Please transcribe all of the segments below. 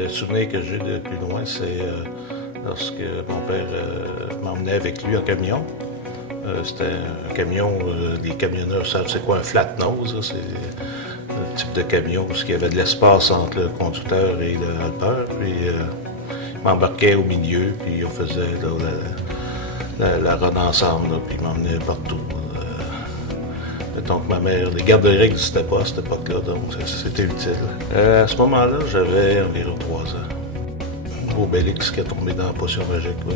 Le souvenir que j'ai de plus loin, c'est lorsque mon père m'emmenait avec lui en camion. C'était un camion, les camionneurs savent c'est quoi un flat nose, c'est le type de camion où il y avait de l'espace entre le conducteur et le halpeur. Puis il m'embarquait au milieu, puis on faisait la run ensemble, là, puis il m'emmenait partout. Donc ma mère, les garderies n'existaient pas à cette époque-là, donc c'était utile. À ce moment-là, j'avais environ 3 ans. Obélix qui est tombé dans la potion magique, oui.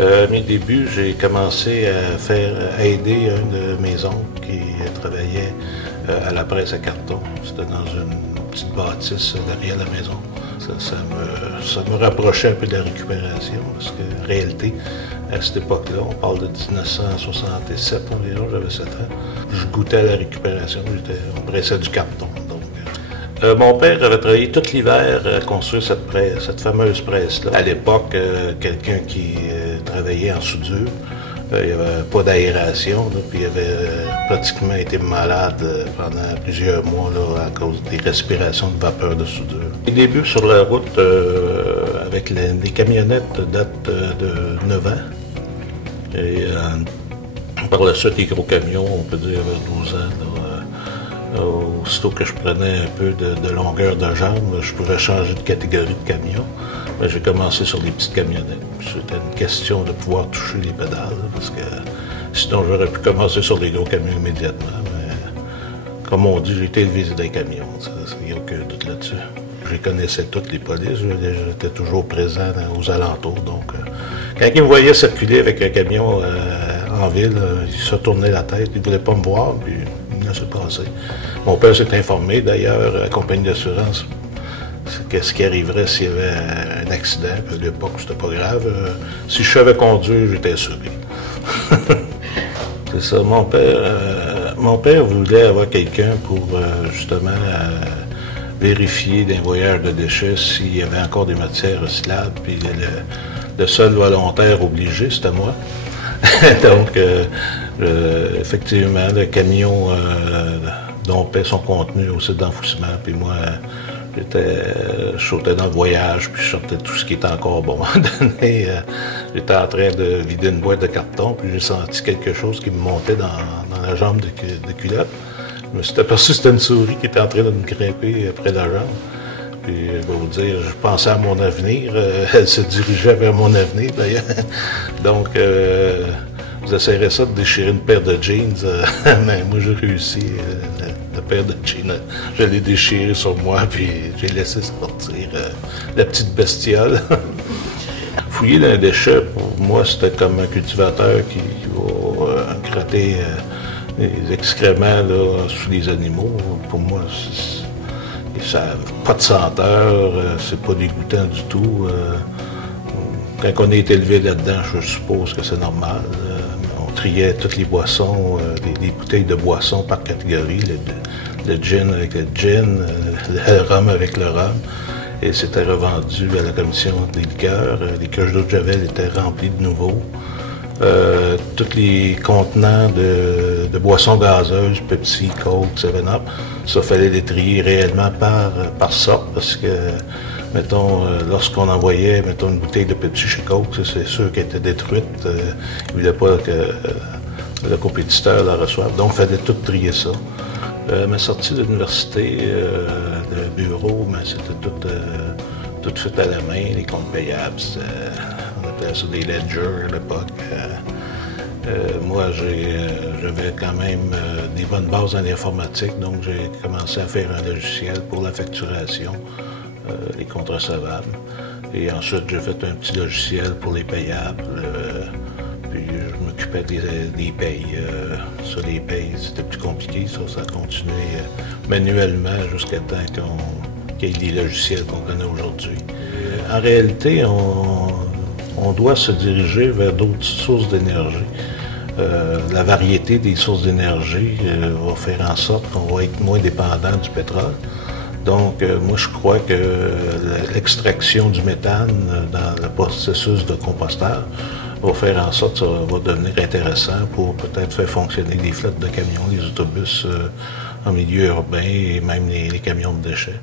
À mes débuts, j'ai commencé à aider un de mes oncles qui travaillait à la presse à carton. C'était dans une petite bâtisse derrière la maison. Ça me rapprochait un peu de la récupération, parce qu'en réalité, à cette époque-là, on parle de 1967 environ, j'avais 7 ans. Je goûtais à la récupération, on pressait du carton. Donc. Mon père avait travaillé tout l'hiver à construire cette fameuse presse-là. À l'époque, quelqu'un qui travaillait en soudure, il n'y avait pas d'aération, puis il avait pratiquement été malade pendant plusieurs mois là, à cause des respirations de vapeur de soudure. Les débuts sur la route avec les camionnettes datent de 9 ans. Et par la suite, les gros camions, on peut dire 12 ans. Là, aussitôt que je prenais un peu de longueur de jambe, je pouvais changer de catégorie de camion. Mais j'ai commencé sur les petites camionnettes. C'était une question de pouvoir toucher les pédales, parce que sinon j'aurais pu commencer sur les gros camions immédiatement. Mais comme on dit, j'ai été élevé dans les camions. Il n'y a aucun doute là-dessus. Je connaissais toutes les polices, j'étais toujours présent aux alentours. Donc, quand ils me voyaient circuler avec un camion en ville, ils se tournaient la tête, ils ne voulaient pas me voir, puis il s'est passé. Mon père s'est informé d'ailleurs à la compagnie d'assurance qu'est-ce qui arriverait s'il y avait un accident. Puis à l'époque, c'était pas grave. Si je savais conduire, j'étais assuré. C'est ça. Mon père voulait avoir quelqu'un pour justement vérifier d'un voyage de déchets s'il y avait encore des matières recyclables. Puis le seul volontaire obligé, c'était moi. Donc, effectivement, le camion dompait son contenu au site d'enfouissement. Puis moi, je sautais dans le voyage, puis je sortais tout ce qui était encore bon. À un moment donné, j'étais en train de vider une boîte de carton, puis j'ai senti quelque chose qui me montait dans la jambe de culotte. Je me suis aperçu que c'était une souris qui était en train de me grimper après la jambe. Puis, je vais vous dire, je pensais à mon avenir. Elle se dirigeait vers mon avenir, d'ailleurs. Donc, vous essayerez ça de déchirer une paire de jeans. Mais moi, j'ai réussi. La paire de jeans, je l'ai déchirée sur moi, puis j'ai laissé sortir la petite bestiole. Fouiller dans un déchet, pour moi, c'était comme un cultivateur qui va gratter les excréments là, sous les animaux. Pour moi, ça n'a pas de senteur, c'est pas dégoûtant du tout. Quand on est élevé là-dedans, je suppose que c'est normal. On triait toutes les boissons, les bouteilles de boissons par catégorie, le gin avec le gin, le rhum avec le rhum. Et c'était revendu à la commission des liqueurs. Les cages d'eau de Javel étaient remplies de nouveau. Tous les contenants de boissons gazeuses, Pepsi, Coke, 7-Up, ça fallait les trier réellement par sorte, parce que, mettons, lorsqu'on envoyait, mettons, une bouteille de Pepsi chez Coke, c'est sûr qu'elle était détruite. Il ne voulait pas que le compétiteur la reçoive, donc il fallait tout trier ça. Ma sortie de l'université, le bureau, c'était tout fait à la main, les comptes payables. On appelait ça des ledgers à l'époque. Moi, j'avais quand même des bonnes bases en informatique, donc j'ai commencé à faire un logiciel pour la facturation, les comptes recevables. Et ensuite, j'ai fait un petit logiciel pour les payables. Puis je m'occupais des payes. Sur les payes, c'était plus compliqué, ça continuait manuellement jusqu'à temps qu'il y ait des logiciels qu'on connaît aujourd'hui. En réalité, on doit se diriger vers d'autres sources d'énergie. La variété des sources d'énergie va faire en sorte qu'on va être moins dépendant du pétrole. Donc, moi, je crois que l'extraction du méthane dans le processus de compostage va faire en sorte que ça va devenir intéressant pour peut-être faire fonctionner des flottes de camions, les autobus en milieu urbain et même les camions de déchets.